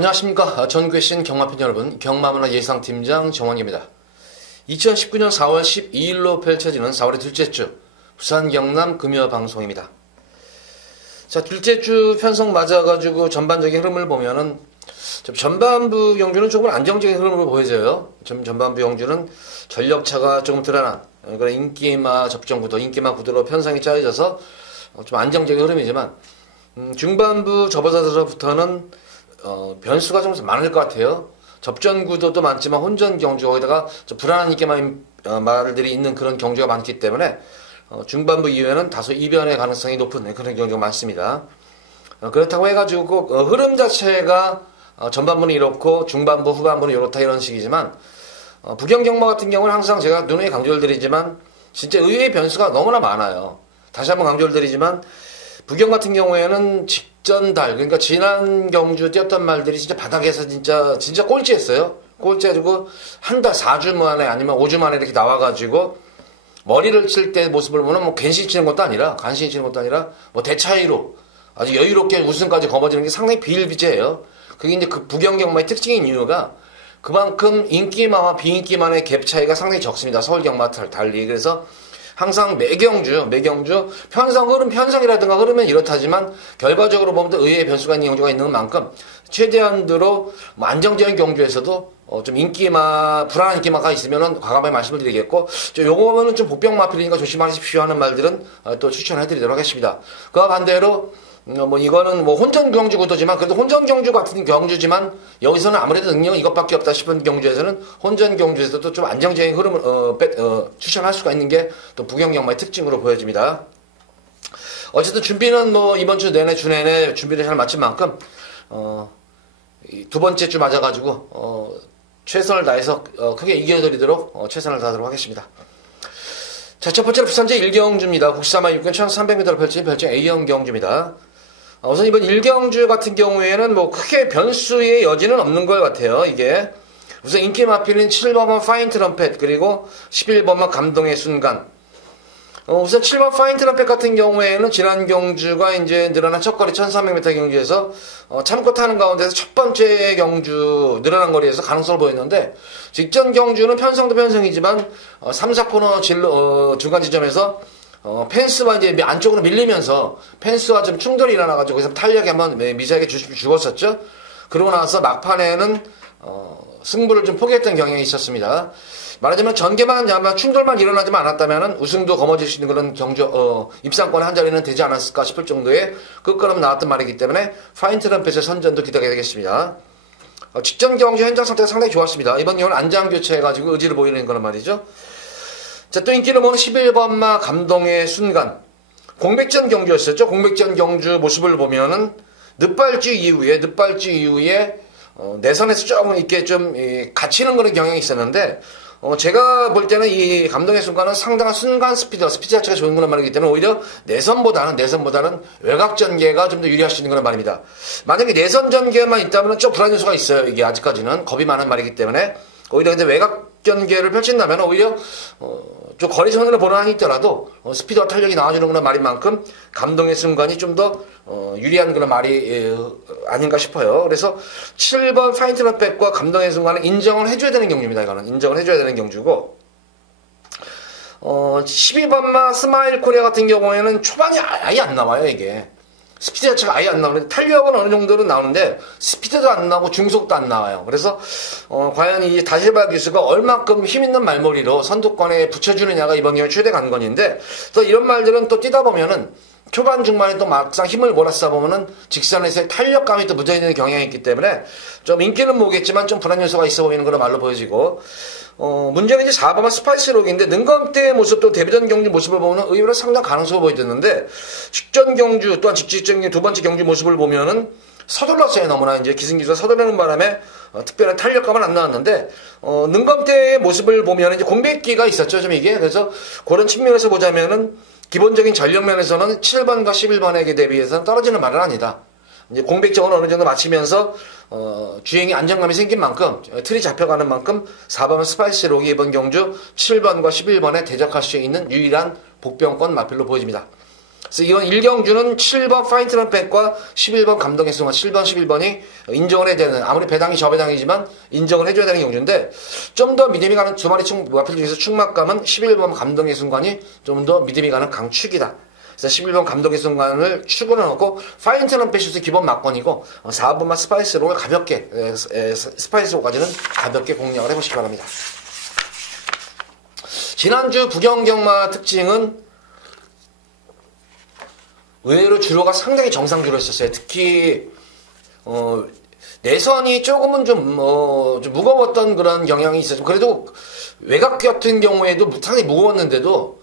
안녕하십니까. 전국신 경마팬 여러분, 경마문화 예상팀장 정원기입니다. 2019년 4월 12일로 펼쳐지는 4월의 둘째 주 부산 경남 금요 방송입니다. 자, 둘째 주 편성 맞아가지고 전반적인 흐름을 보면은 전반부 경주는 조금 안정적인 흐름으로 보여져요. 전반부 경주는 전력차가 조금 드러난 그런 인기마 접전구도, 인기마 구도로 편성이 짜여져서 좀 안정적인 흐름이지만 중반부 접어들어서부터는 변수가 좀 많을 것 같아요. 접전 구도도 많지만 혼전 경주, 거기다가 좀 불안한 인기만 말들이 있는 그런 경주가 많기 때문에 중반부 이후에는 다소 이변의 가능성이 높은 그런 경주가 많습니다. 그렇다고 해가지고 꼭 흐름 자체가 전반부는 이렇고 중반부, 후반부는 이렇다 이런 식이지만 부경경마 같은 경우는 항상 제가 누누이 강조를 드리지만 진짜 의외의 변수가 너무나 많아요. 다시 한번 강조를 드리지만 부경 같은 경우에는 직전달, 그러니까 지난 경주 뛰었던 말들이 진짜 바닥에서 진짜 꼴찌했어요. 꼴찌해가지고 한 달, 4주 만에 아니면 5주 만에 이렇게 나와가지고 머리를 칠 때 모습을 보면 뭐 간신히 치는 것도 아니라 뭐 대차이로 아주 여유롭게 우승까지 거머쥐는 게 상당히 비일비재해요. 그게 이제 그 부경경마의 특징인 이유가 그만큼 인기마와 비인기만의 갭 차이가 상당히 적습니다. 서울 경마 달리. 그래서 항상 매경주 편성이라든가 흐르면 이렇다지만 결과적으로 보면 또 의외의 변수가 있는 경주가 있는 만큼 최대한으로 뭐 안정적인 경주에서도 좀 인기마, 불안한 인기마가 있으면은 과감하게 말씀을 드리겠고, 요거 보면은 좀 복병마필이니까 조심하십시오 하는 말들은 또 추천해 드리도록 하겠습니다. 그와 반대로 뭐 이거는 뭐 혼전 경주 구도지만 그래도 혼전 경주 같은 경주지만 여기서는 아무래도 능력은 이것밖에 없다 싶은 경주에서는 혼전 경주에서도 좀 안정적인 흐름을 추천할 수가 있는 게 또 부경경마의 특징으로 보여집니다. 어쨌든 준비는 뭐 이번 주 내내 준비를 잘 마친 만큼 두 번째 주 맞아가지고 최선을 다해서 크게 이겨드리도록 최선을 다하도록 하겠습니다. 자, 첫 번째로 부산제 1경주입니다. 국시사마 6근 1300m를 펼친 별칭 A형 경주입니다. 우선 이번 1경주 같은 경우에는 뭐 크게 변수의 여지는 없는 것 같아요. 이게 우선 인기 마필인 7번만 파인 트럼펫 그리고 11번만 감동의 순간. 우선 7번 파인 트럼펫 같은 경우에는 지난 경주가 이제 늘어난 첫 거리 1300m 경주에서 참고 타는 가운데서 첫 번째 경주 늘어난 거리에서 가능성을 보였는데 직전 경주는 편성도 편성이지만 3, 4코너 중간 지점에서 펜스와 이제 안쪽으로 밀리면서 펜스와 좀 충돌이 일어나가지고 거기서 탄력이 한번 미세하게 죽었었죠. 그러고 나서 막판에는 승부를 좀 포기했던 경향이 있었습니다. 말하자면 전개만 아마 충돌만 일어나지만 않았다면 우승도 거머쥘 수 있는 그런 경주 입상권 한 자리는 되지 않았을까 싶을 정도의 끝걸음 나왔던 말이기 때문에 파인 트럼펫의 선전도 기대가 되겠습니다. 직전 경주 현장 상태가 상당히 좋았습니다. 이번 경우는 안장 교체해가지고 의지를 보이는 거란 말이죠. 자, 또 인기는 뭐는 11번마 감동의 순간. 공백전 경주였었죠. 공백전 경주 모습을 보면은 늦발주 이후에 내선에서 조금 이렇게 좀 갇히는 그런 경향이 있었는데 제가 볼 때는 이 감동의 순간은 상당한 순간 스피드 자체가 좋은 그런 말이기 때문에 오히려 내선보다는 외곽 전개가 좀 더 유리할 수 있는 그런 말입니다. 만약에 내선 전개만 있다면 좀 불안 요소가 있어요. 이게 아직까지는 겁이 많은 말이기 때문에 오히려 근데 외곽 전개를 펼친다면 오히려 좀 거리선으로 보는 한이 있더라도 스피드와 탄력이 나와주는 그런 말인 만큼 감동의 순간이 좀 더 유리한 그런 말이 아닌가 싶어요. 그래서 7번 파인 트럼펫과 감동의 순간은 인정을 해줘야 되는 경주입니다. 이거는 인정을 해줘야 되는 경주고 12번마 스마일 코리아 같은 경우에는 초반이 아예 안 나와요. 이게 스피드 자체가 아예 안 나오는데 탄력은 어느 정도는 나오는데 스피드도 안 나오고 중속도 안 나와요. 그래서 과연 이 다실바 기수가 얼마큼 힘있는 말머리로 선두권에 붙여주느냐가 이번 경우 최대 관건인데 또 이런 말들은 또 뛰다 보면은 초반 중반에 또 막상 힘을 몰아쓰다 보면은 직선에서의 탄력감이 또 묻어있는 경향이 있기 때문에 좀 인기는 모르겠지만 좀 불안 요소가 있어 보이는 그런 말로 보여지고 문제는 이제 4번은 스파이스록인데 능검대의 모습도 데뷔전 경주 모습을 보면 의외로 상당 가능성을 보여졌는데 직전 경주 또한 직전 두 번째 경주 모습을 보면은 서둘렀어요. 너무나 이제 기승기수가 서두르는 바람에 특별한 탄력감은 안 나왔는데 능검대의 모습을 보면 이제 공백기가 있었죠. 좀 이게 그래서 그런 측면에서 보자면은 기본적인 전력 면에서는 7번과 11번에게 대비해서는 떨어지는 말은 아니다. 이제 공백점을 어느 정도 맞추면서 주행이 안정감이 생긴 만큼 틀이 잡혀가는 만큼 4번 스파이스록이 이번 경주 7번과 11번에 대적할 수 있는 유일한 복병권 마필로 보여집니다. 그래서 이번 1경주는 7번 파인트럼펫과 11번 감동의 순간, 7번, 11번이 인정을 해야 되는, 아무리 배당이 저배당이지만 인정을 해줘야 되는 경주인데, 좀 더 믿음이 가는 두 마리 마필 중에서 충막감은 11번 감동의 순간이 좀 더 믿음이 가는 강축이다. 그래서 11번 감독의 순간을 축으로 넣고 파인트럼펫이 기본 막건이고 4번만 스파이스로 가볍게 스파이스로까지는 가볍게 공략을 해보시기 바랍니다. 지난주 부경경마 특징은 의외로 주로가 상당히 정상주로였었어요. 특히 내선이 조금은 좀 무거웠던 그런 경향이 있었죠. 그래도 외곽 같은 경우에도 상당히 무거웠는데도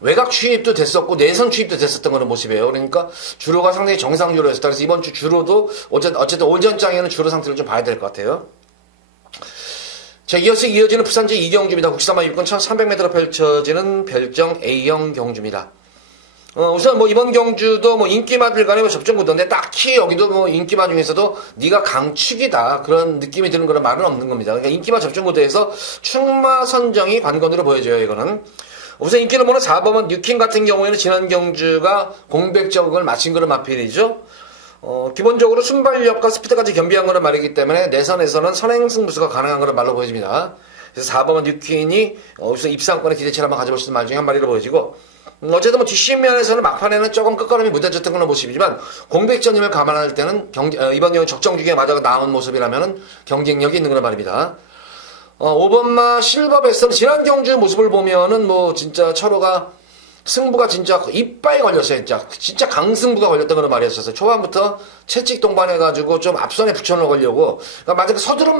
외곽 추입도 됐었고 내선 추입도 됐었던 그런 모습이에요. 그러니까 주로가 상당히 정상주로였다. 그래서 이번 주 주로도 어쨌든 오전장에는 주로 상태를 좀 봐야 될 것 같아요. 자, 이어서 이어지는 부산 제2경주입니다. 국사마 입권 1300m로 펼쳐지는 별정 A형 경주입니다. 우선 이번 경주도 인기마들 간의 접전 구도인데 딱히 여기도 인기마 중에서도 네가 강축이다 그런 느낌이 드는 그런 말은 없는 겁니다. 그러니까 인기마 접전 구도에서 충마 선정이 관건으로 보여져요. 이거는 우선 인기를 보는 4번은 뉴킹 같은 경우에는 지난 경주가 공백적을 마친 그런 마필이죠. 기본적으로 순발력과 스피드까지 겸비한 그런 말이기 때문에 내선에서는 선행승부수가 가능한 그런 말로 보여집니다. 그래서 4번은 뉴킹이 우선 입상권의 기대치를 한번 가져볼 수 있는 말 중에 한 마리로 보여지고, 어쨌든 뒷심면에서는 막판에는 조금 끝걸음이 무뎌졌던 그런 모습이지만 공백전임을 감안할 때는 이번 경우 적정주기에 맞아 나온 모습이라면 경쟁력이 있는 그런 말입니다. 5번마 실버베스는 지난 경주의 모습을 보면은 진짜 철호가 승부가 진짜 이빠이 걸렸어요. 진짜 강승부가 걸렸던 그런 말이었어요. 초반부터 채찍 동반해가지고 좀 앞선에 붙여놓으려고. 그러니까 만약에 서두른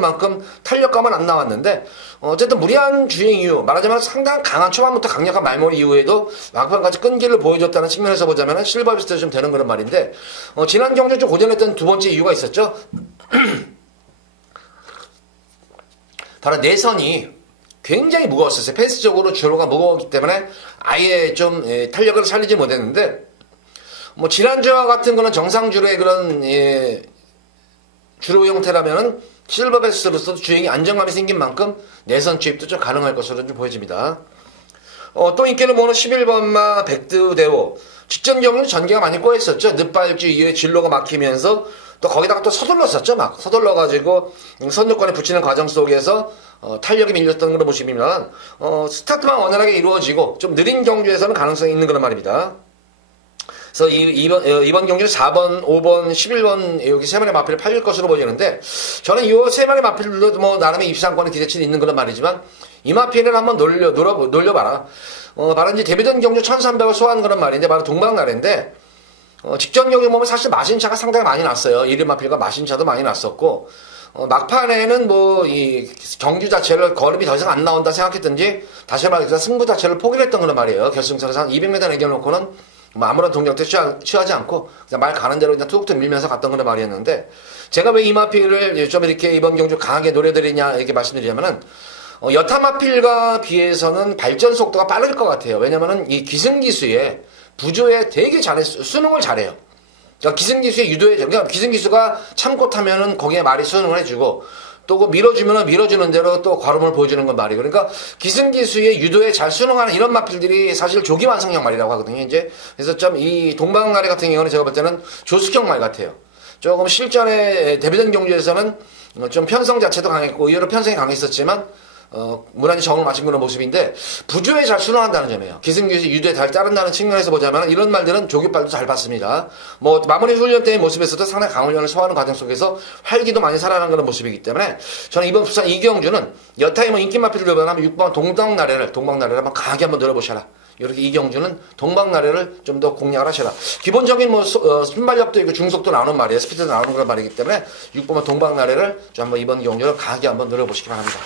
만큼 탄력감은 안 나왔는데, 어쨌든 무리한 주행 이후, 말하자면 상당히 강한 초반부터 강력한 말머리 이후에도 막판까지 끈기를 보여줬다는 측면에서 보자면 실버베스트 좀 되는 그런 말인데, 지난 경주 좀 고전했던 두 번째 이유가 있었죠. 바로 내선이 굉장히 무거웠었어요. 페이스적으로 주로가 무거웠기 때문에 아예 좀 탄력을 살리지 못했는데, 지난주와 같은 그런 정상주로의 그런 주로 형태라면은 실버베스로서도 주행이 안정감이 생긴 만큼 내선 주입도 좀 가능할 것으로 좀 보여집니다. 또 인기를 모는 11번마 백두대호. 직전 경우는 전개가 많이 꼬였었죠. 늦발주 이후에 진로가 막히면서 또 거기다가 또 서둘렀었죠. 서둘러가지고 선두권에 붙이는 과정 속에서 탄력이 밀렸던 그런 모습입니다. 스타트만 원활하게 이루어지고 좀 느린 경주에서는 가능성이 있는 그런 말입니다. 그래서 이번 경주는 4번, 5번, 11번 여기 세 마리 마필을 팔릴 것으로 보이는데, 저는 이 세 마리 마필도 나름의 입상권의 기대치는 있는 그런 말이지만 이 마필을 한번 놀려봐라. 바로 이제 데뷔전 경주 1300을 소화한 그런 말인데 바로 동방나래인데, 직전 경주 보면 사실 마신차가 상당히 많이 났어요. 1위 마필과 마신차도 많이 났었고, 막판에는 이 경주 자체를 걸음이 더 이상 안 나온다 생각했든지, 다시 말해서 승부 자체를 포기를 했던 그런 말이에요. 결승선에서 한 200m 내겨놓고는 아무런 동작도 취하지 않고 그냥 말 가는 대로 그냥 툭툭 밀면서 갔던 그런 말이었는데, 제가 왜 이 마필을 좀 이렇게 이번 경주 강하게 노려드리냐 이렇게 말씀드리자면은, 여타 마필과 비해서는 발전 속도가 빠를 것 같아요. 왜냐면은 이 기승기수에 부조에 되게 수능을 잘해요. 그러니까 기승기수의 그러니까 기승기수가 참고 타면은 거기에 말이 수능을 해주고, 또 밀어주면은 밀어주는 대로 또 걸음을 보여주는 건 말이에요. 그러니까 기승기수의 유도에 잘 수능하는 이런 마필들이 사실 조기 완성형 말이라고 하거든요. 이제 그래서 좀 이 동방나래 같은 경우는 제가 볼 때는 조숙형 말 같아요. 조금 실전에 데뷔전 경주에서는 좀 편성 자체도 강했고 의외로 편성이 강했었지만 무난히 정을 맞춘 그런 모습인데, 부주에 잘 수능한다는 점이에요. 기승기수 유도에 잘 따른다는 측면에서 보자면 이런 말들은 조깃발도 잘 받습니다. 마무리 훈련 때의 모습에서도 상당히 강훈련을 소화하는 과정 속에서 활기도 많이 살아나는 그런 모습이기 때문에, 저는 이번 부산 이경주는 여타의 인기 마필을 변하면 6번 동방나래를 한번 강하게 한번 노려보셔라. 이렇게 이경주는 동방나래를 좀 더 공략을 하셔라. 기본적인 순발력도 있고 중속도 나오는 말이에요. 스피드도 나오는 그런 말이기 때문에 6번 동방나래를 좀 한번 이번 경주를 강하게 한번 노려보시기 바랍니다.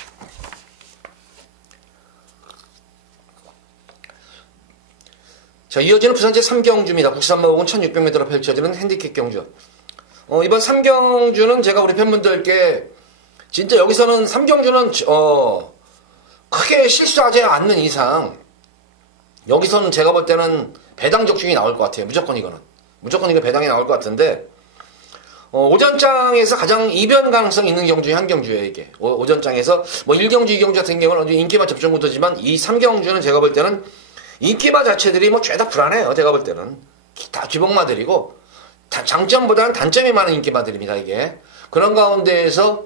자, 이어지는 부산 제3경주입니다. 국산마 5군 1600m로 펼쳐지는 핸디캡 경주. 이번 3경주는 제가 우리 팬분들께 진짜 여기서는 3경주는 크게 실수하지 않는 이상 여기서는 제가 볼 때는 배당 적중이 나올 것 같아요. 무조건 이거 배당이 나올 것 같은데, 오전장에서 가장 이변 가능성 있는 경주 중에 한 경주예요. 이게 오전장에서 1경주 2경주 같은 경우는 인기만 접종 구도지만 이 3경주는 제가 볼 때는 인기마 자체들이 뭐 죄다 불안해요. 제가 볼 때는. 다 기복마들이고, 장점보다는 단점이 많은 인기마들입니다, 이게. 그런 가운데에서,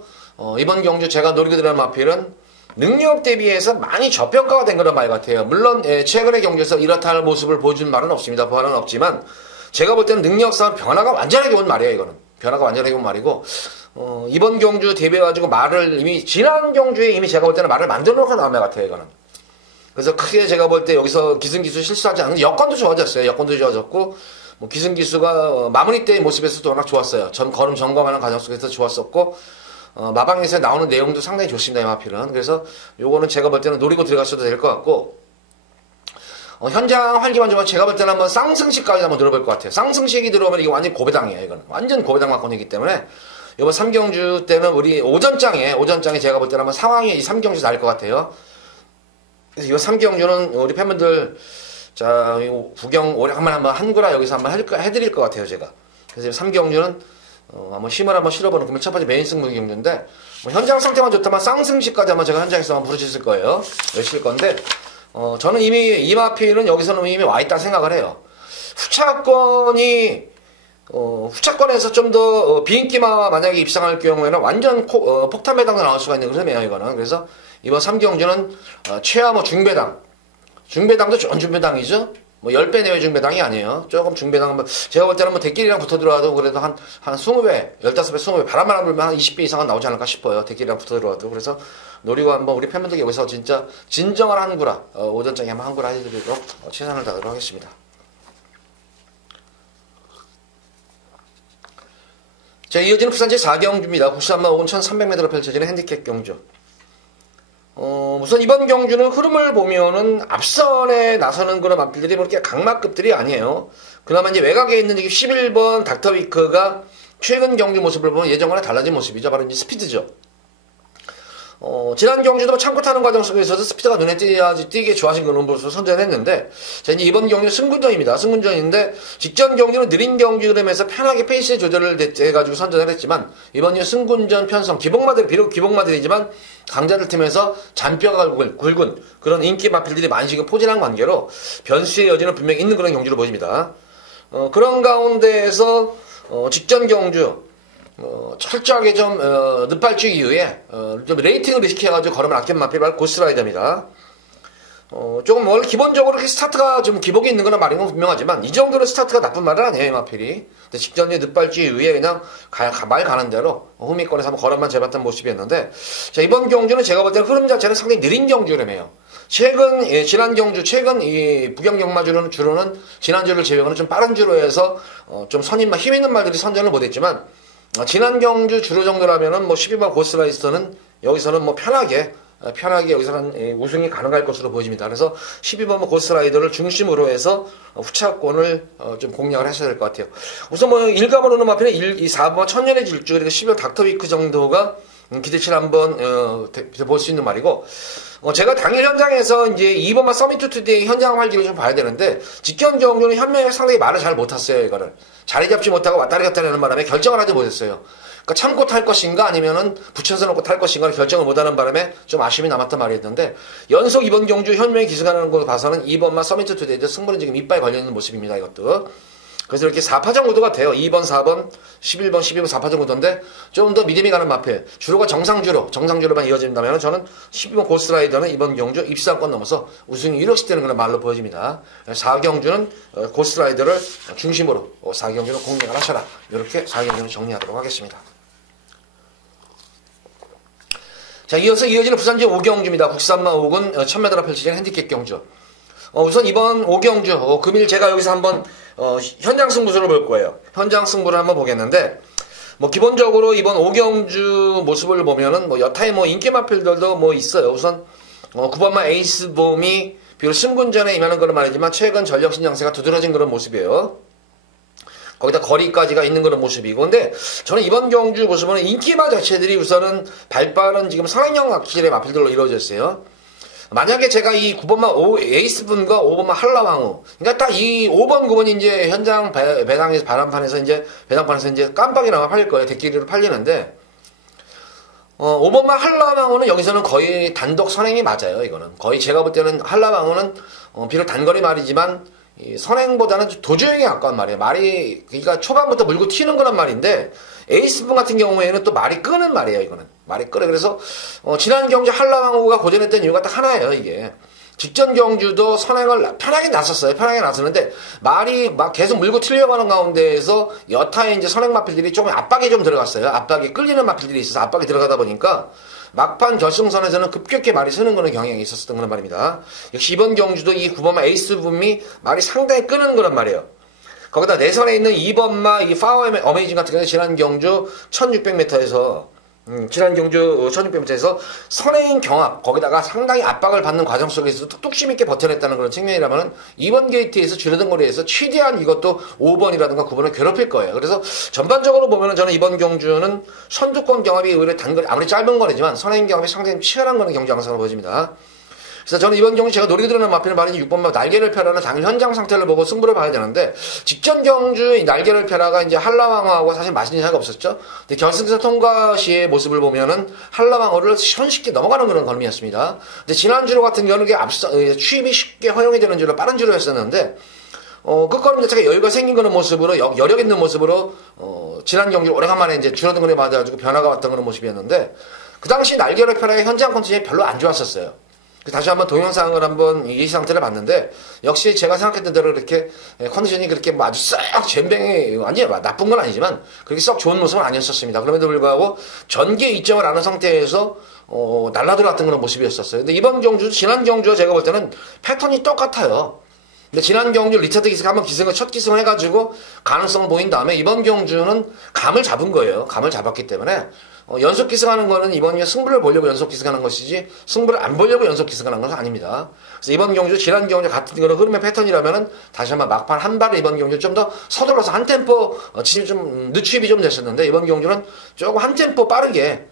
이번 경주 제가 노리게 들어간 마필은 능력 대비해서 많이 저평가가 된 그런 말 같아요. 물론, 최근의 경주에서 이렇다 할 모습을 보여준 말은 없습니다. 보완은 없지만, 제가 볼 때는 능력상 변화가 완전하게 온 말이에요, 이거는. 변화가 완전하게 온 말이고, 이번 경주 대비해가지고 말을 이미, 지난 경주에 이미 제가 볼 때는 말을 만들어 놓고 나온 말 같아요, 이거는. 그래서 크게 제가 볼 때 여기서 기승기수 실수하지 않는 여건도 좋아졌어요. 여건도 좋아졌고, 뭐 기승기수가 마무리 때의 모습에서도 워낙 좋았어요. 걸음 점검하는 과정 속에서 좋았었고, 마방에서 나오는 내용도 상당히 좋습니다, 이 마필은. 그래서 요거는 제가 볼 때는 노리고 들어가셔도 될 것 같고, 현장 활기만 좀 제가 볼 때는 한번 쌍승식까지 한번 들어볼 것 같아요. 쌍승식이 들어오면 이게 완전 고배당이에요, 이거는. 완전 고배당 막건이기 때문에, 이번 3경주 때는 우리 오전장에 제가 볼 때는 한번 상황이 이 3경주 날 것 같아요. 그래서 이 3경주는 우리 팬분들, 자, 구경 오래간만에 한번 한구라 여기서 한번 해드릴 것 같아요, 제가. 그래서 3경주는, 한번 힘을 한번 실어보는, 그러면 첫 번째 메인 승부 경주인데, 뭐 현장 상태만 좋다면 쌍승식까지 한번 제가 현장에서 한번 부르실 거예요. 열실 건데, 저는 이미 이마피는 여기서는 이미 와있다 생각을 해요. 후차권에서 좀 더 비인기마와 만약에 입상할 경우에는 완전 폭탄 배당도 나올 수가 있는 그런 의미예요, 이거는. 그래서 이번 3경주는 최하 뭐 중배당도 좋은 중배당이죠. 뭐 10배 내외 중배당이 아니에요. 조금 중배당, 제가 볼 때는 뭐 대끼리랑 붙어 들어와도 그래도 한 20배, 15배, 20배, 바람만 안 불면 한 20배 이상은 나오지 않을까 싶어요. 대끼리랑 붙어 들어와도. 그래서 노리고 한번 우리 팬분들께 여기서 진짜 진정한 한구라, 오전장에 한번 한구라 해드리도록 최선을 다하도록 하겠습니다. 자, 이어지는 부산 제4경주입니다. 93만 5군 1300m로 펼쳐지는 핸디캡 경주. 우선 이번 경주는 흐름을 보면은 앞선에 나서는 그런 마필들이 뭐 이렇게 강마급들이 아니에요. 그나마 이제 외곽에 있는 11번 닥터위크가 최근 경주 모습을 보면 예전과는 달라진 모습이죠. 바로 이제 스피드죠. 지난 경주도 참고 타는 과정 속에서도 스피드가 눈에 띄게 좋아진 그런 모습을 선전했는데, 자, 이제 이번 경주는 승군전입니다. 승군전인데, 직전 경주는 느린 경주 흐름에서 편하게 페이스 조절을 해가지고 선전을 했지만, 이번 경우 승군전 편성, 비록 기복마들이지만, 강자들 팀에서 잔뼈가 굵은 그런 인기 마필들이 많이 지금 포진한 관계로, 변수의 여지는 분명히 있는 그런 경주로 보입니다. 그런 가운데에서, 직전 경주, 철저하게 좀, 늦발주 이후에, 좀 레이팅을 의식해가지고 걸음을 아낀 마필 바로 고스라이더입니다. 조금 원래 기본적으로 이렇게 스타트가 좀 기복이 있는 거나 말인 건 분명하지만, 이 정도로 스타트가 나쁜 말은 아니에요, 이 마필이. 근데 직전에 늦발주 이후에 그냥 말 가는 대로 후미권에서 한번 걸음만 재봤던 모습이었는데, 자, 이번 경주는 제가 볼 때는 흐름 자체는 상당히 느린 경주라며요. 지난 경주, 최근 이 부경경마주로는 주로는 지난주를 제외하고는 좀 빠른 주로 해서, 좀 힘 있는 말들이 선전을 못했지만, 지난 경주 주로 정도라면은 뭐 12번 고스라이스터는 여기서는 뭐 편하게 여기서는 우승이 가능할 것으로 보여집니다. 그래서 12번 고스라이더를 중심으로 해서 후차권을 좀 공략을 하셔야 될 것 같아요. 우선 뭐 일감으로는 마필은 4번 천년의 질주 그리고 12번 닥터위크 정도가 기대치를 한번 볼 수 있는 말이고, 제가 당일 현장에서 이제 2번만 서미트 투데이 현장 활기를 좀 봐야 되는데, 직전 경주는 현명하게 상당히 말을 잘 못했어요, 이거를. 자리 잡지 못하고 왔다리 갔다리 하는 바람에 결정을 하지 못했어요. 그러니까 참고 탈 것인가 아니면은 붙여서 놓고 탈 것인가를 결정을 못하는 바람에 좀 아쉬움이 남았단 말이었는데, 연속 이번 경주 현명히 기승하는 걸 봐서는 2번만 서미트 투데이 승부는 지금 이빨 걸려있는 모습입니다, 이것도. 그래서 이렇게 4파전 구도 같아요. 2번, 4번, 11번, 12번, 4파전 구도인데 좀 더 믿음이 가는 마필. 주로가 정상주로만 이어진다면 저는 12번 고스라이더는 이번 경주 입상권 넘어서 우승이 유력시되는 그런 말로 보여집니다. 4경주는 고스라이더를 중심으로 4경주는 공략을 하셔라. 이렇게 4경주는 정리하도록 하겠습니다. 자, 이어서 이어지는 부산제 5경주입니다. 국산마 5군 1000m로 펼쳐지는 핸디캡 경주. 우선 이번 5경주, 금일 제가 여기서 한번, 현장 승부수를 볼 거예요. 현장 승부를 한번 보겠는데, 뭐, 기본적으로 이번 5경주 모습을 보면은, 뭐, 여타의 뭐, 인기 마필들도 뭐, 있어요. 우선, 9번마 에이스봄이, 비록 승군전에 임하는 그런 말이지만, 최근 전력 신장세가 두드러진 그런 모습이에요. 거기다 거리까지가 있는 그런 모습이고, 근데 저는 이번 경주 모습은 인기마 자체들이 우선은 발빠른 지금 상향형 악질의 마필들로 이루어졌어요. 만약에 제가 이 9번만 에이스분과 5번만 한라왕후, 그러니까 딱 이 5번, 9번이 이제 현장 배당판에서 이제 깜빡이나마 팔릴 거예요. 대끼리로 팔리는데, 5번마 한라방어는 여기서는 거의 단독 선행이 맞아요. 이거는 거의 제가 볼 때는 한라방어는 비록 단거리 말이지만 이 선행보다는 도주행에 가까운 말이에요. 말이 그러니까 초반부터 물고 튀는 거란 말인데 에이스분 같은 경우에는 또 말이 끄는 말이에요. 이거는 말이 끄래. 그래서 지난 경주 한라방어가 고전했던 이유가 딱 하나예요. 이게 직전 경주도 선행을 편하게 나섰어요. 편하게 나섰는데 말이 막 계속 물고 튀려가는 가운데에서 여타의 이제 선행 마필들이 조금 압박이 좀 들어갔어요. 압박이 끌리는 마필들이 있어서 압박이 들어가다 보니까 막판 결승선에서는 급격히 말이 서는 그런 경향이 있었던 그런 말입니다. 역시 이번 경주도 이 9번마 에이스 분이 말이 상당히 끄는 그런 말이에요. 거기다 내선에 있는 2번마 이 파워 어메이징 같은 경우는 지난 경주 1600m에서 지난 경주 1600m에서 선행 경합 거기다가 상당히 압박을 받는 과정 속에서도 뚝뚝심 있게 버텨냈다는 그런 측면이라면 이번 게이트에서 줄어든 거리에서 최대한 이것도 5번이라든가 9번을 괴롭힐 거예요. 그래서 전반적으로 보면은 저는 이번 경주는 선두권 경합이 오히려 단거리 아무리 짧은 거리지만 선행 경합이 상당히 치열한 거는 경주 양상으로 보여집니다. 그래서 저는 이번 경주 제가 노리고 들어는 마피는 말이 6번마 날개를 펴라는 당일 현장 상태를 보고 승부를 봐야 되는데 직전 경주 날개를 펴라가 이제 한라방어하고 사실 맛있는 차이가 없었죠. 근데 결승선 통과 시의 모습을 보면은 한라방어를 손쉽게 넘어가는 그런 걸음이었습니다. 근데 지난주 같은 경우는 이게 앞서 취입이 쉽게 허용이 되는 줄로 빠른 줄로 했었는데 끝걸음 자체가 여유가 생긴 그런 모습으로 여력 있는 모습으로 지난 경주 오래간만에 이제 줄어든 거에 맞아가지고 변화가 왔던 그런 모습이었는데 그 당시 날개를 펴라의 현장 컨디션이 별로 안 좋았었어요. 다시 한번 동영상을 한번 이 상태를 봤는데 역시 제가 생각했던 대로 이렇게 컨디션이 그렇게 뭐 아주 싹 젬뱅이 아니에요. 나쁜 건 아니지만 그렇게 썩 좋은 모습은 아니었었습니다. 그럼에도 불구하고 전개 이점을 아는 상태에서 날라들어왔던 그런 모습이었었어요. 근데 이번 경주 지난 경주와 제가 볼 때는 패턴이 똑같아요. 근데 지난 경주 리차드 기스가 한번 첫 기승을 해가지고 가능성을 보인 다음에 이번 경주는 감을 잡은 거예요. 감을 잡았기 때문에 연속 기승하는 거는 이번 승부를 보려고 연속 기승하는 것이지 승부를 안 보려고 연속 기승하는 것은 아닙니다. 그래서 이번 경주 지난 경주 같은 그런 흐름의 패턴이라면은 다시 한번 막판 한 발을 이번 경주 좀 더 서둘러서 한 템포 좀 늦추입이 좀 됐었는데 이번 경주는 조금 한 템포 빠르게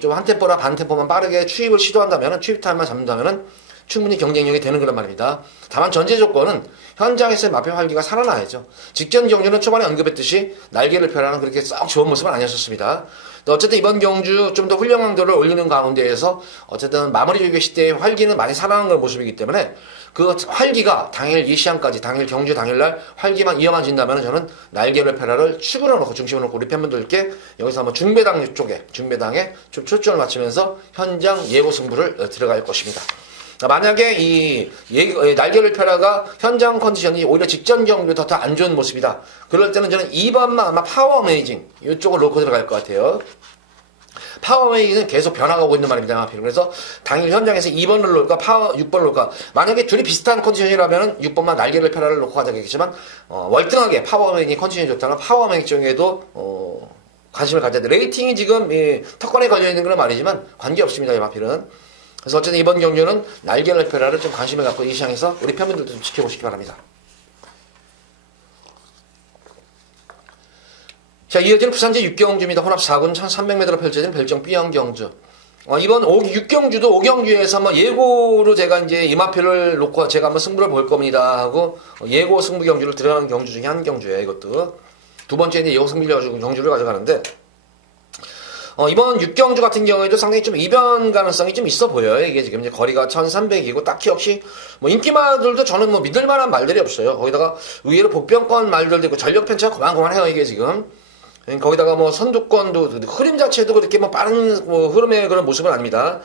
좀 한 템포나 반 템포만 빠르게 추입을 시도한다면은 추입 타임만 잡는다면은 충분히 경쟁력이 되는 그런 말입니다. 다만 전제 조건은 현장에서의 마표 활기가 살아나야죠. 직전 경주는 초반에 언급했듯이 날개를 펴라는 그렇게 썩 좋은 모습은 아니었습니다. 어쨌든 이번 경주 좀 더 훌륭한 강도를 올리는 가운데에서 어쨌든 마무리 조교 시대의 활기는 많이 살아나는 그런 모습이기 때문에 그 활기가 당일 이 시간까지 당일 경주 당일날 활기만 이어만진다면 저는 날개를 펴라를 축으로 놓고 중심을 놓고 우리 팬분들께 여기서 한번 중배당 쪽에 중배당에 좀 초점을 맞추면서 현장 예고 승부를 들어갈 것입니다. 만약에 이 날개를 펴라가 현장 컨디션이 오히려 직전 경주보다 더 안 좋은 모습이다. 그럴 때는 저는 2번만 아마 파워 어메이징 이쪽을 놓고 들어갈 것 같아요. 파워 어메이징은 계속 변화가고 있는 말입니다. 그래서 당일 현장에서 2번을 놓을까 6번을 놓을까. 만약에 둘이 비슷한 컨디션이라면 6번만 날개를 펴라를 놓고 가자겠지만 월등하게 파워 어메이징 컨디션이 좋다면 파워 어메이징 쪽에도 관심을 가져야 돼. 레이팅이 지금 턱권에 걸려있는 그런 말이지만 관계없습니다. 이 마필은. 그래서 어쨌든 이번 경주는 날개를 펴라를 좀 관심을 갖고 이 시장에서 우리 팬분들도 좀 지켜보시기 바랍니다. 자, 이어지는 부산제 6경주입니다. 혼합 4군 1300m로 펼쳐진 별정 B형 경주. 이번 6경주도 5경주에서 뭐 예고로 제가 이제 이마표를 놓고 제가 한번 승부를 볼 겁니다 하고 예고 승부 경주를 들어가는 경주 중에 한 경주예요. 이것도. 두 번째 이제 예고 승부 경주를 가져가는데 이번 6경주 같은 경우에도 상당히 좀 이변 가능성이 좀 있어 보여요. 이게 지금 이제 거리가 1300이고 딱히 역시 뭐 인기마들도 저는 뭐 믿을 만한 말들이 없어요. 거기다가 의외로 복병권 말들도 있고 전력 편차가 고만고만해요. 이게 지금. 거기다가 뭐 선두권도 흐름 자체도 그렇게 뭐 빠른 뭐 흐름의 그런 모습은 아닙니다.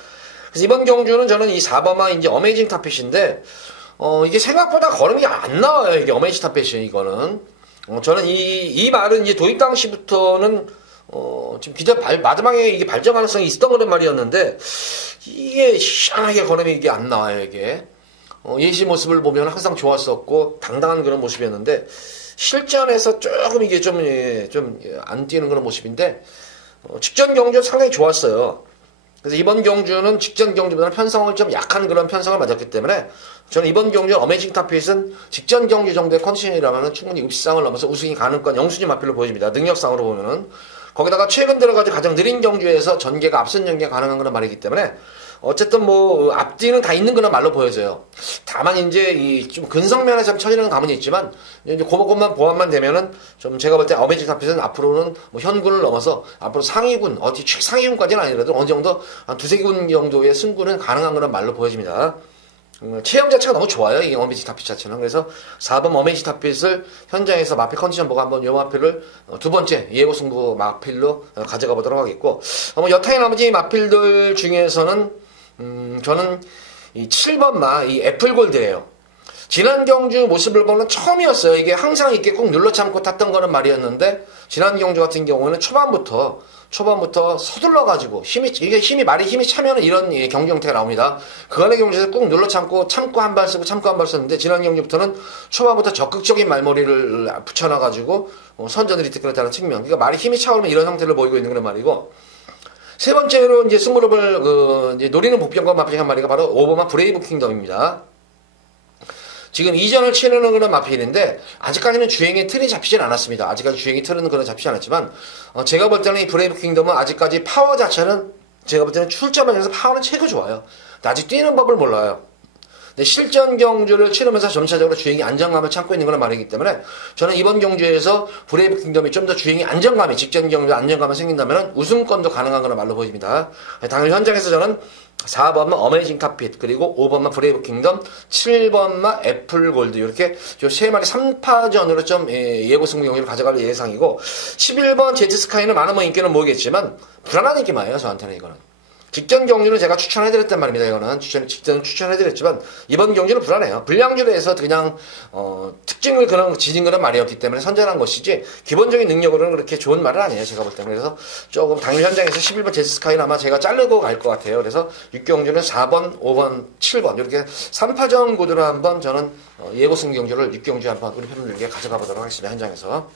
그래서 이번 경주는 저는 이 4번마 이제 어메이징 탑핏인데 이게 생각보다 걸음이 안 나와요. 이게 어메이징 탑핏이 이거는. 저는 이 말은 이제 도입 당시부터는 지금 마지막에 이게 발전 가능성이 있었던 그런 말이었는데, 이게 희한하게 걸음이 이게 안 나와요, 이게. 예시 모습을 보면 항상 좋았었고, 당당한 그런 모습이었는데, 실전에서 조금 이게 좀 안 뛰는 그런 모습인데, 직전 경주 상당히 좋았어요. 그래서 이번 경주는 직전 경주보다는 편성을 좀 약한 그런 편성을 맞았기 때문에, 저는 이번 경주 어메이징 탑핏은 직전 경주 정도의 컨디션이라면 충분히 입상을 넘어서 우승이 가능권 영수진 마필로 보여집니다. 능력상으로 보면은. 거기다가 최근 들어가지고 가장 느린 경주에서 전개가 앞선 전개가 가능한 그런 말이기 때문에 어쨌든 뭐 앞뒤는 다 있는 그런 말로 보여져요. 다만 이제 이 좀 근성면에 좀 처지는 감은 있지만 이제 그것만 보완만 되면은 좀 제가 볼 때 어메이징 탑핏은 앞으로는 뭐 현군을 넘어서 앞으로 상위군 어디 최상위군까지는 아니더라도 어느 정도 한 두세 군 정도의 승군은 가능한 그런 말로 보여집니다. 체형 자체가 너무 좋아요. 이 어메이징 탑핏 자체는. 그래서 4번 어메이징 탑핏을 현장에서 마필 컨디션 보고 한번 요 마필을 두 번째 예고 승부 마필로 가져가 보도록 하겠고, 여타의 나머지 마필들 중에서는 저는 이 7번 마 이 애플골드예요. 지난 경주 모습을 보면 처음이었어요. 이게 항상 이렇게 꼭 눌러 참고 탔던 거는 말이었는데, 지난 경주 같은 경우에는 초반부터 서둘러가지고 말이 힘이 차면 이런 경기 형태가 나옵니다. 그간의 경주에서 꼭 눌러 참고 한 발 쓰고 참고 한 발 썼는데, 지난 경주부터는 초반부터 적극적인 말머리를 붙여놔가지고 선전을 이끌었다는 측면. 그러니까 말이 힘이 차오르면 이런 형태를 보이고 있는 그런 말이고, 세 번째로 이제 승무릎을 이제 노리는 복병과 마필 한 마리가 바로 오버마 브레이브 킹덤입니다. 지금 이전을 치르는 그런 마필인데 아직까지는 주행의 틀이 잡히진 않았습니다. 아직까지 주행의 틀은 그런 잡히지 않았지만 제가 볼 때는 이 브레이브 킹덤은 아직까지 파워 자체는 제가 볼 때는 출전하면서 파워는 최고 좋아요. 아직 뛰는 법을 몰라요. 근데 실전 경주를 치르면서 점차적으로 주행이 안정감을 찾고 있는 그런 말이기 때문에 저는 이번 경주에서 브레이브 킹덤이 좀 더 주행이 안정감이 직전 경주 안정감이 생긴다면 우승권도 가능한 그런 말로 보입니다. 당일 현장에서 저는 4번마 어메이징 탑핏, 그리고 5번마 브레이브 킹덤, 7번마 애플 골드, 이렇게 세 마리 3파전으로 좀 예고 승부 경기를 가져갈 예상이고, 11번 제트 스카이는 많은 뭐 인기는 모르겠지만 불안한 인기만이에요. 저한테는 이거는. 직전 경주는 제가 추천해드렸단 말입니다. 이거는 직전 추천해드렸지만 이번 경주는 불안해요. 불량주에서 그냥 특징을 지진 그런 말이 없기 때문에 선전한 것이지 기본적인 능력으로는 그렇게 좋은 말은 아니에요. 제가 볼 때는. 그래서 조금 당일 현장에서 11번 제스스카이는 아마 제가 자르고 갈 것 같아요. 그래서 6경주는 4번, 5번, 7번 이렇게 3파전 구도로 한번 저는 예고 승 경주를 6경주 한번 우리 팬분들께 가져가 보도록 하겠습니다. 현장에서.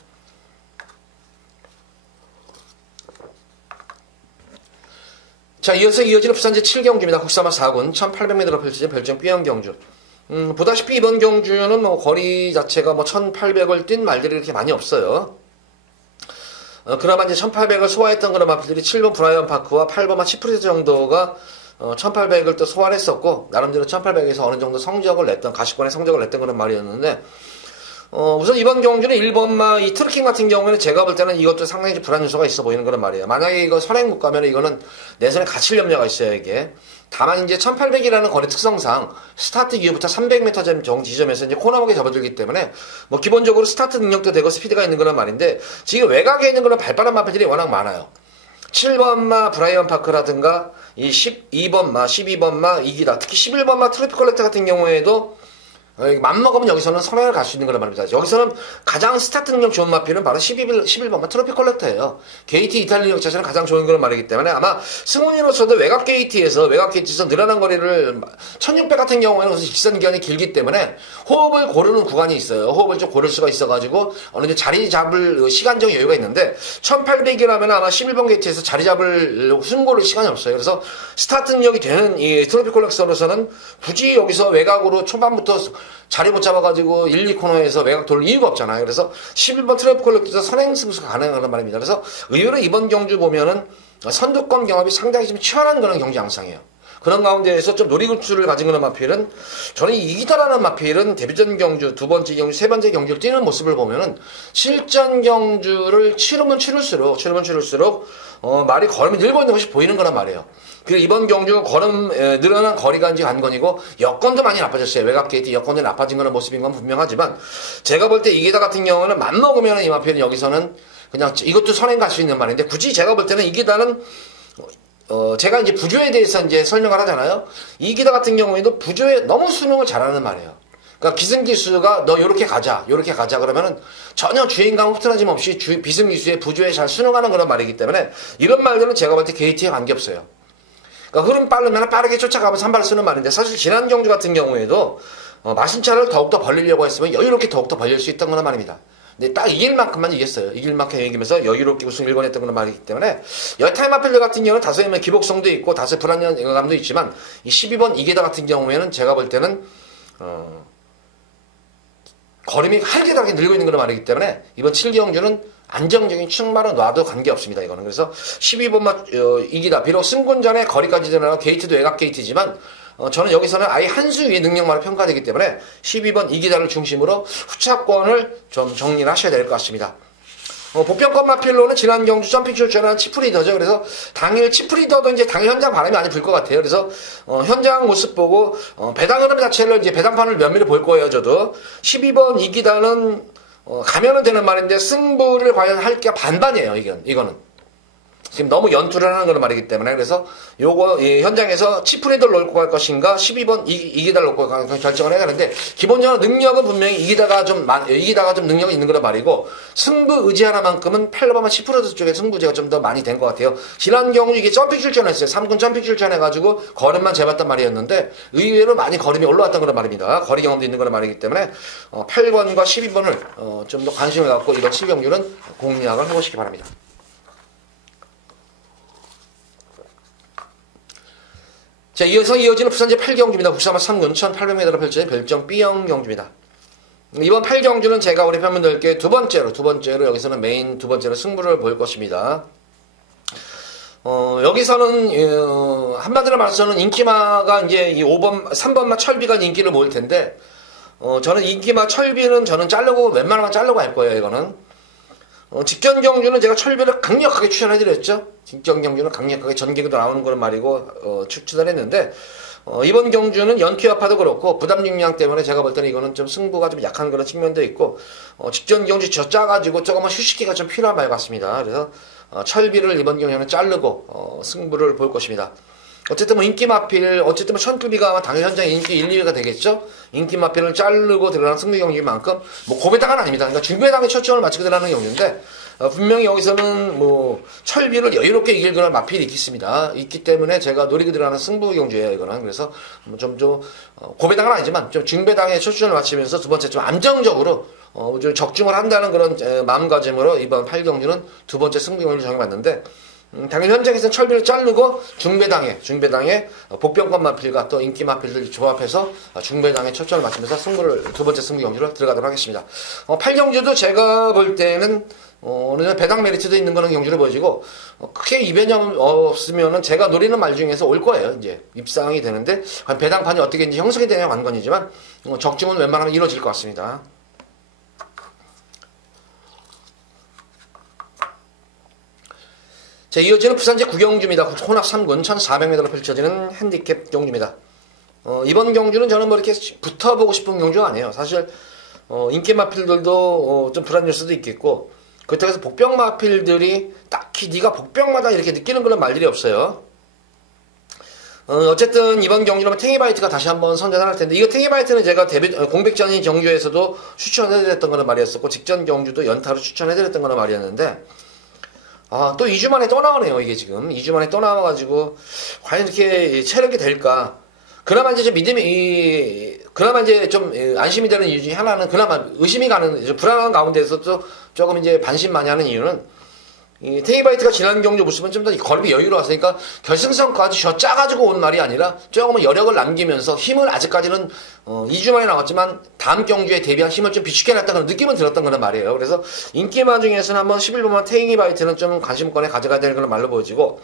자, 이어서 이어지는 부산 제7경주입니다. 국사마 4군 1800m로 펼쳐진 별정 B형 경주. 보다시피 이번 경주는 뭐 거리 자체가 뭐 1800을 뛴 말들이 그렇게 많이 없어요. 그나마 이제 1800을 소화했던 그런 마필들이 7번 브라이언 파크와 8번 치프리스 정도가 1800을 또 소화를 했었고, 나름대로 1800에서 어느 정도 성적을 냈던, 가시권의 성적을 냈던 그런 말이었는데, 우선 이번 경주는 1번마 이 트루킹 같은 경우에는 제가 볼 때는 이것도 상당히 좀 불안 요소가 있어 보이는 그런 말이에요. 만약에 이거 선행 못 가면 이거는 내선에 갇힐 염려가 있어요, 이게. 다만 이제 1800이라는 거리 특성상 스타트 이후부터 300m 정도 지점에서 이제 코너목에 접어들기 때문에 뭐 기본적으로 스타트 능력도 되고 스피드가 있는 그런 말인데, 지금 외곽에 있는 그런 발빠른 마필들이 워낙 많아요. 7번마 브라이언 파크라든가 이 12번마, 12번마 이기다, 특히 11번마 트로피 컬렉터 같은 경우에도 맘먹으면 여기서는 선행을 갈 수 있는 거란 말입니다. 여기서는 가장 스타트 능력 좋은 마필은 바로 11번마 트로피 컬렉터예요. 게이트 이탈리아 자체는 가장 좋은 그런 말이기 때문에 아마 승훈이로서도 외곽 게이트에서 늘어난 거리를 1600 같은 경우에는 우선 직선 기간이 길기 때문에 호흡을 고르는 구간이 있어요. 호흡을 좀 고를 수가 있어가지고 어느 정도 자리 잡을 시간적 여유가 있는데, 1800이라면 아마 11번 게이트에서 자리 잡을 승고를 시간이 없어요. 그래서 스타트 능력이 되는 이 트로피 컬렉터로서는 굳이 여기서 외곽으로 초반부터 자리 못 잡아가지고 1, 2코너에서 외곽 돌 이유가 없잖아요. 그래서 11번 트래프 컬렉터에서 선행 승수가 가능한 말입니다. 그래서 의외로 이번 경주 보면은 선두권 경합이 상당히 좀 치열한 그런 경기 양상이에요. 그런 가운데에서 좀 놀이구추를 가진 그런 마필은, 저는 이기다라는 마필은 데뷔전 경주, 두 번째 경주, 세 번째 경주를 뛰는 모습을 보면은 실전 경주를 치르면 치를수록 말이 걸음이 늘고 있는 것이 보이는 거란 말이에요. 그리고 이번 경주 늘어난 거리가 이제 관건이고, 여건도 많이 나빠졌어요. 외곽 게이트 여건도 나빠진 그런 모습인 건 분명하지만, 제가 볼 때 이기다 같은 경우는 맘먹으면 이 마필은 여기서는 그냥 이것도 선행 갈 수 있는 말인데, 굳이 제가 볼 때는 이기다는 제가 이제 부조에 대해서 이제 설명을 하잖아요. 이기다 같은 경우에도 부조에 너무 수능을 잘하는 말이에요. 그러니까 기승기수가 너 요렇게 가자 그러면은 전혀 주행감 흐트러짐 없이 비승기수의 부조에 잘 수능하는 그런 말이기 때문에, 이런 말들은 제가 볼 때 게이트에 관계없어요. 그러니까 흐름 빠르면 빠르게 쫓아가면서 한 발을 쓰는 말인데, 사실 지난 경주 같은 경우에도 마신차를 더욱더 벌리려고 했으면 여유롭게 더욱더 벌릴 수 있던 그런 말입니다. 근데 딱 이길 만큼만 이겼어요. 이길 만큼 이기면서 여유롭게 우승을 일궈냈던 그런 말이기 때문에, 여타의 마필들 같은 경우는 다소의 기복성도 있고 다소의 불안감도 있지만, 이 12번 이기다 같은 경우에는 제가 볼 때는 거림이 활기차게 늘고 있는 그런 말이기 때문에 이번 7경주는 안정적인 충마로 놔도 관계없습니다. 이거는. 그래서 12번만 이기다. 비록 승군전에 거리까지 드러나고 게이트도 외곽 게이트지만 저는 여기서는 아예 한 수 위의 능력만으로 평가되기 때문에 12번 이기다를 중심으로 후차권을 좀 정리를 하셔야 될 것 같습니다. 보편권 마필로는 지난 경주 점핑 출전한 치프리더죠. 그래서 당일 치프리더도 이제 당일 현장 바람이 많이 불 것 같아요. 그래서 현장 모습 보고 배당 흐름 자체를 이제 배당판을 면밀히 볼 거예요. 저도 12번 이기다는 가면은 되는 말인데 승부를 과연 할게 반반이에요. 이거는. 지금 너무 연투를 하는 그런 말이기 때문에 그래서 요거 현장에서 치프리더를 놓고 갈 것인가 12번 이기다를 놓고 갈 것인가 결정을 해야 되는데 기본적으로 능력은 분명히 이기다가 좀 능력이 있는 그런 말이고 승부 의지하나만큼은 8번만 치프리더 쪽에 승부제가 좀 더 많이 된 것 같아요. 지난 경우 이게 점핑 출전했어요. 3군 점핑 출전해가지고 거름만 재봤단 말이었는데 의외로 많이 거름이 올라왔던 그런 말입니다. 거리 경험도 있는 그런 말이기 때문에 8번과 12번을 좀 더 관심을 갖고 이번 7경주는 공략을 해보시기 바랍니다. 자, 이어서 이어지는 부산제 8경주입니다. 국사마 3군 1800m로 펼쳐진 별정 B형 경주입니다. 이번 8경주는 제가 우리 팬분들께 두 번째로 여기서는 메인 두 번째로 승부를 볼 것입니다. 여기서는 한마디로 말해서는 인기마가 이제 이 3번마 철비가 인기를 모을 텐데 저는 인기마 철비는 저는 웬만하면 자르고 할 거예요. 이거는 직전 경주는 제가 철비를 강력하게 추천해드렸죠. 직전 경주는 강력하게 전기도 나오는 그런 말이고 추천을 했는데 이번 경주는 연투여파도 그렇고 부담 중량 때문에 제가 볼 때는 이거는 좀 승부가 좀 약한 그런 측면도 있고 직전 경주 저 짜가지고 조금만 휴식기가 좀 필요한 말 같습니다. 그래서 철비를 이번 경주는 자르고 승부를 볼 것입니다. 어쨌든 인기마필 어쨌든 천급이가 당일 현장 인기 1, 2위가 되겠죠. 인기마필을 자르고 들어가는 승부 경주인 만큼 고배당은 아닙니다. 그러니까 중배당에 초점을 맞추고 들어가는 경주인데 분명히 여기서는 철비를 여유롭게 이길 그런 마필이 있기 때문에 제가 노리고 들어가는 승부 경주예요. 이거는. 그래서 좀 고배당은 아니지만 좀 중배당에 초점을 맞추면서 두 번째 좀 안정적으로 좀 적중을 한다는 그런 마음가짐으로 이번 8경주는 두 번째 승부 경주를 정해봤는데 당연히 현장에서는 철비를 자르고 중배당에 복병권 마필과 또 인기 마필들 조합해서 중배당에 초점을 맞추면서 두 번째 승부 경주를 들어가도록 하겠습니다. 8경주도 제가 볼 때는 어느 정도 배당 메리트도 있는 그런 경주를 보여지고 크게 이변이 없으면은 제가 노리는 말 중에서 올 거예요. 이제 입상이 되는데 배당판이 어떻게 이제 형성이 되냐 관건이지만 적중은 웬만하면 이루어질 것 같습니다. 자, 이어지는 부산제 9경주입니다. 혼합 3군 1400m로 펼쳐지는 핸디캡 경주입니다. 이번 경주는 저는 이렇게 붙어보고 싶은 경주가 아니에요. 사실 인기 마필들도 좀 불안할 수도 있겠고 그렇다고 해서 복병 마필들이 딱히 네가 복병마다 이렇게 느끼는 그런 말들이 없어요. 어쨌든 이번 경주는 탱이바이트가 다시 한번 선전을 할 텐데 이거 탱이바이트는 제가 공백전인 경주에서도 추천해드렸던 그런 말이었었고 직전 경주도 연타로 추천해드렸던 그런 말이었는데 또 2주 만에 또 나오네요. 이게 지금 2주 만에 또 나와가지고 과연 이렇게 체력이 될까? 그나마 이제 그나마 이제 좀 안심이 되는 이유 중에 하나는 그나마 의심이 가는 불안한 가운데서 또 조금 이제 반신반의하는 이유는 이 테이바이트가 지난 경주 모습은 좀 더 거립이 여유로웠으니까 결승선까지 저 짜가지고 온 말이 아니라 조금은 여력을 남기면서 힘을 아직까지는 2주 만에 나왔지만 다음 경주에 대비한 힘을 좀 비축해놨다 그런 느낌은 들었던 그런 말이에요. 그래서 인기마 중에서는 한번 11번만 테이바이트는 좀 관심권에 가져가야 되는 그런 말로 보여지고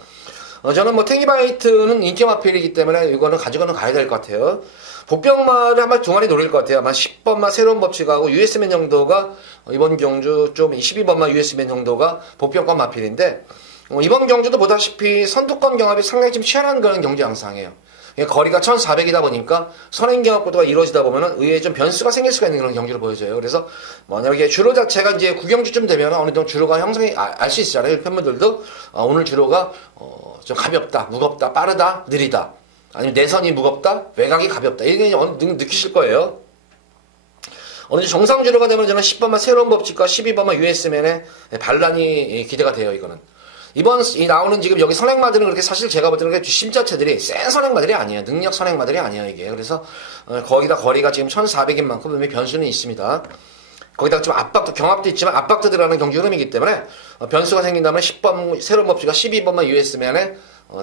저는 탱이바이트는 인기마필이기 때문에 이거는 가져가는 가야 될 것 같아요. 복병마를 한 마리 두 마리 노릴 것 같아요. 아마 10번마 새로운 법칙하고 US맨 정도가 이번 경주 좀 12번마 US맨 정도가 복병권 마필인데 이번 경주도 보다시피 선두권 경합이 상당히 좀 치열한 그런 경주 양상이에요. 거리가 1400이다 보니까 선행 경합 구도가 이루어지다 보면은 의외에 좀 변수가 생길 수가 있는 그런 경주를 보여줘요. 그래서 만약에 주로 자체가 이제 9경주쯤 되면 어느 정도 주로가 형성이 알 수 있잖아요. 팬분들도 오늘 주로가 좀 가볍다, 무겁다, 빠르다, 느리다. 아니면 내선이 무겁다, 외곽이 가볍다. 이게 어느 정도 느끼실 거예요. 어느 정도 정상 주로가 되면 저는 10번만 새로운 법칙과 12번만 US맨의 반란이 기대가 돼요. 이거는. 이번 나오는 지금 여기 선행마들은 그렇게 사실 제가 볼 때는 그렇게 심자체들이 센 선행마들이 아니에요. 능력 선행마들이 아니에요. 이게. 그래서 거기다 거리가 지금 1400인 만큼 분명히 변수는 있습니다. 거기다가 좀 압박도 경합도 있지만 압박도 들어가는 경주 흐름이기 때문에 변수가 생긴다면 10번 새로운 법칙과 12번만 US맨의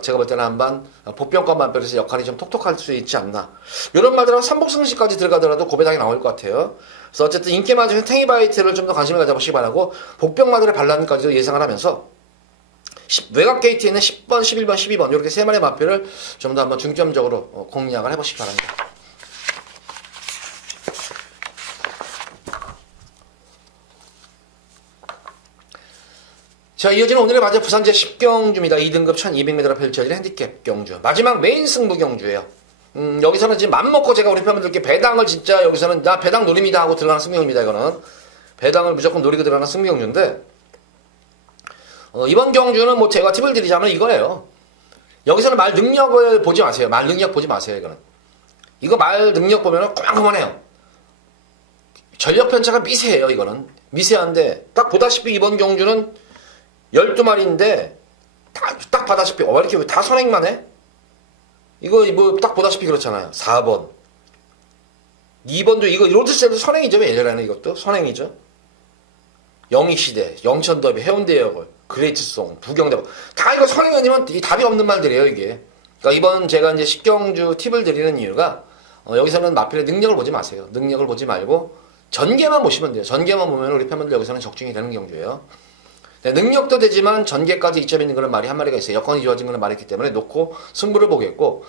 제가 볼 때는 한번 복병과 만별에서 역할이 좀 톡톡할 수 있지 않나. 이런 말들은 삼복승시까지 들어가더라도 고배당이 나올 것 같아요. 그래서 어쨌든 인기만 중에 탱이바이트를 좀 더 관심을 가져보시기 바라고 복병마들의 반란까지도 예상을 하면서 외곽 게이트에 있는 10번, 11번, 12번 이렇게 세 마리의 마표를 좀 더 한번 중점적으로 공략을 해보시기 바랍니다. 자, 이어지는 오늘의 마저 부산제 10경주입니다. 2등급 1200m로 펼쳐질 핸디캡 경주. 마지막 메인 승부 경주예요. 여기서는 지금 맘먹고 제가 우리 팬분들께 배당을 진짜 여기서는 나 배당 노립니다 하고 들어가는 승부경주입니다. 이거는 배당을 무조건 노리고 들어가는 승부경주인데 이번 경주는 뭐 제가 팁을 드리자면 이거예요. 여기서는 말 능력을 보지 마세요. 말 능력 보지 마세요. 이거는 이거 말 능력 보면은 그만해요. 전력 편차가 미세해요. 이거는 미세한데 딱 보다시피 이번 경주는 12마리인데 딱 봐다시피 왜 이렇게 다 선행만 해? 이거 뭐 딱 보다시피 그렇잖아요. 4번 2번도 이거 로드셀도 선행이죠. 예전에는 이것도 선행이죠. 영익시대, 영천더비, 해운대역을, 그레이트송, 부경대법 다 이거 선행 아니면 이 답이 없는 말들이에요. 이게 그러니까 이번 제가 이제 10경주 팁을 드리는 이유가 여기서는 마필의 능력을 보지 마세요. 능력을 보지 말고 전개만 보시면 돼요. 전개만 보면 우리 팬분들 여기서는 적중이 되는 경주예요. 네, 능력도 되지만 전개까지 이점 있는 그런 말이 한 마리가 있어요. 여건이 좋아진 그런 말이 있기 때문에 놓고 승부를 보겠고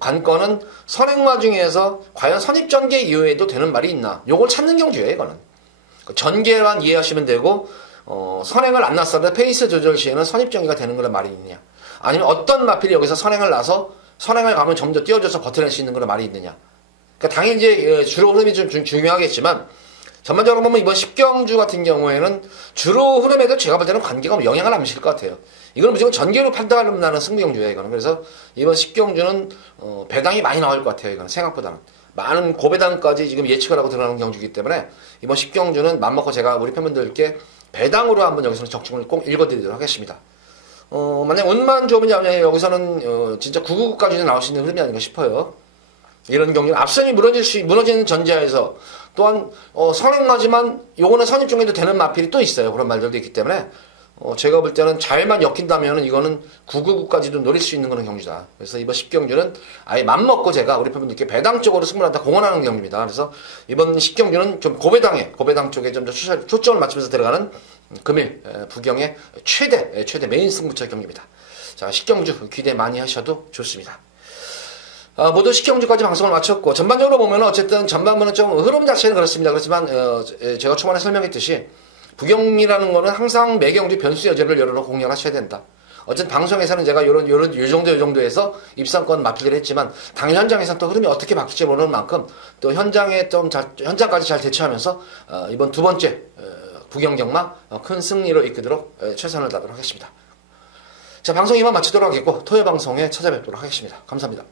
관건은 선행마 중에서 과연 선입전개 이후에도 되는 말이 있나 요걸 찾는 경주예요. 이거는 전개만 이해하시면 되고 선행을 안 났어도 페이스 조절 시에는 선입전개가 되는 그런 말이 있느냐 아니면 어떤 마필이 여기서 선행을 나서 선행을 가면 좀 더 띄워줘서 버텨낼 수 있는 그런 말이 있느냐. 그러니까 당연히 이제 주로 흐름이 좀 중요하겠지만 전반적으로 보면 이번 10경주 같은 경우에는 주로 흐름에도 제가 볼 때는 관계가 영향을 안 미칠 것 같아요. 이거는 무조건 전개로 판단하는 승부경주예요. 이거는 그래서 이번 10경주는 배당이 많이 나올 것 같아요. 이거는 생각보다는 많은 고배당까지 지금 예측을 하고 들어가는 경주이기 때문에 이번 10경주는 맘먹고 제가 우리 팬분들께 배당으로 한번 여기서는 적중을 꼭 읽어드리도록 하겠습니다. 만약 운만 좋으면 여기서는 진짜 999까지도 나올 수 있는 흐름이 아닌가 싶어요. 이런 경우는 앞선이 무너지는 전제하에서 또한 선행마지만 요거는 선입중에도 되는 마필이 또 있어요. 그런 말들도 있기 때문에 제가 볼 때는 잘만 엮인다면 이거는 999까지도 노릴 수 있는 그런 경주다. 그래서 이번 10경주는 아예 맘먹고 제가 우리 팬분들께 배당 쪽으로 승부를 한다 공언하는 경주입니다. 그래서 이번 10경주는 좀 고배당 쪽에 좀 더 초점을 맞추면서 들어가는 금일 부경의 최대 메인 승부처 경기입니다. 자, 10경주 기대 많이 하셔도 좋습니다. 모두 10경주까지 방송을 마쳤고 전반적으로 보면 어쨌든 전반부는 좀 흐름 자체는 그렇습니다. 그렇지만 제가 초반에 설명했듯이 부경이라는 거는 항상 매경주 변수 여지를 열어놓고 공략하셔야 된다. 어쨌든 방송에서는 제가 요 정도에서 입상권 마필을 했지만 당 현장에서는 또 흐름이 어떻게 바뀔지 모르는 만큼 또 현장까지 잘 대처하면서 이번 두 번째 부경 경마 큰 승리로 이끌도록 최선을 다하도록 하겠습니다. 자, 방송 이만 마치도록 하겠고 토요 방송에 찾아뵙도록 하겠습니다. 감사합니다.